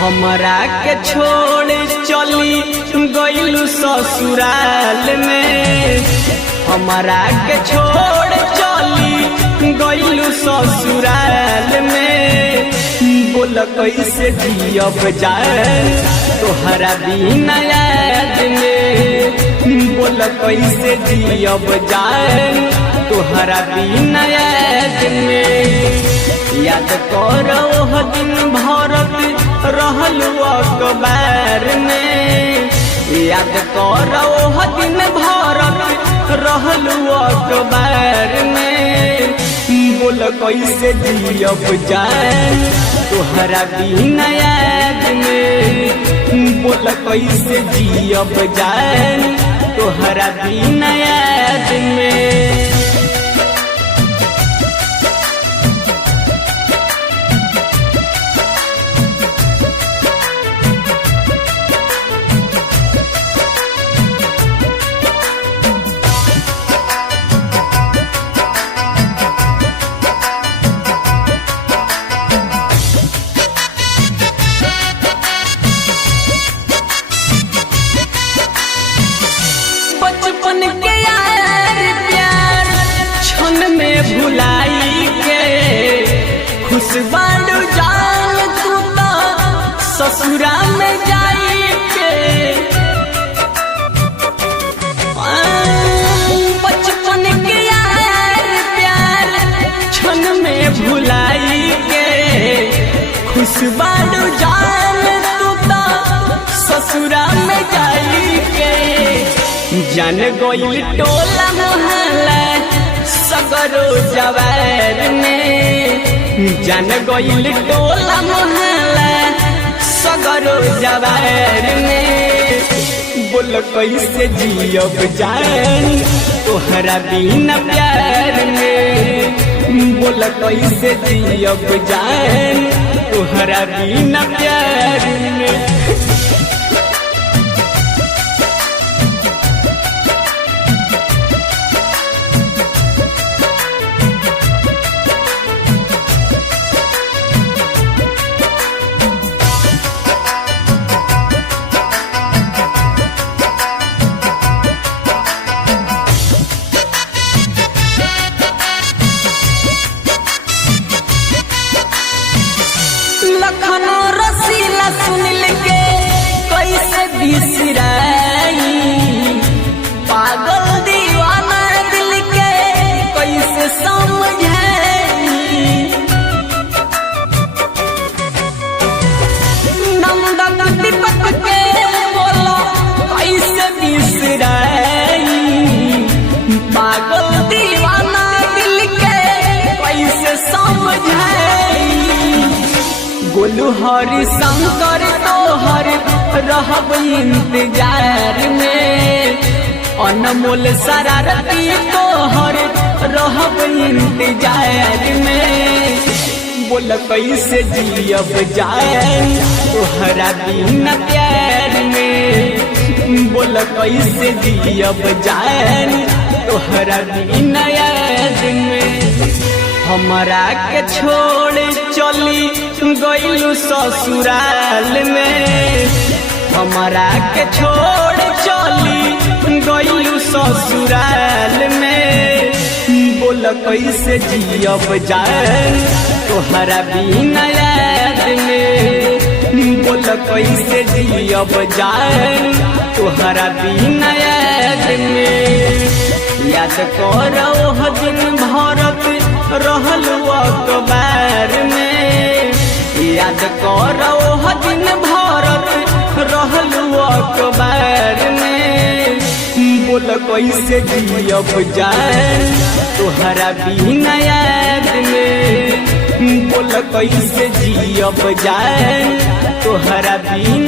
हमरा के छोड़ चली गइलू ससुराल में, हमरा के छोड़ चली गइलू ससुराल में। बोल कैसे जियब जान तोहरा बिना याद में, बोल कैसे जियब जान तोहरा बिना याद में। याद करो दिन भरत रहलू अखबार में, याद करो दिन भरत रहलू अखबार में। बोल कैसे जियब जान तोहरा बिना याद में, बोल कैसे जियब जान तोहरा बिना याद में। बचपन के यार प्यार क्षण में भुलाई के, खुश बालू जान तू तो ससुरा में जाई के। बचपन के यार प्यार क्षण में भुलाई के, खुश बालू जान तू तो ससुरा में जाई के। जान गइल टोला मोहल्ला सगरो जवार में, जान गइल टोला मोहल्ला सगरो जवार में। बोल कैसे जियब जान तोहरा बिना प्यार में, बोल कैसे जियब जान तोहरा बिना प्यार में। लखनो रसीला सुनिल के कैसे बिसराई, पागल दीवाना दिल के कैसे समझाई। नंदन दीपक के बोलो कैसे बिसराई, पागल दीवाना दिल के कैसे समझाई। गोलू हरि शंकर तोहर रहब इंतजार में, अनमोल शरारती तोहर रहब इंतजार में। बोल कैसे जियब जान तोहरा बिना प्यार में, बोल कैसे जियब जान तोहरा बिना याद में। हमरा के छोड़ चली गइलू ससुराल में, हमरा के छोड़ चली गइलू ससुराल में। बोल कैसे जियब जान तोहरा बिना याद में, बोल कैसे जियब जान तोहरा बिना याद में। याद करो दिन भरत रहलू अखबार में, याद करो दिन भरत रहलू अखबार में। बोल कैसे जियब जान तोहरा बिना याद में, बोल कैसे जियब जान तोहरा बिना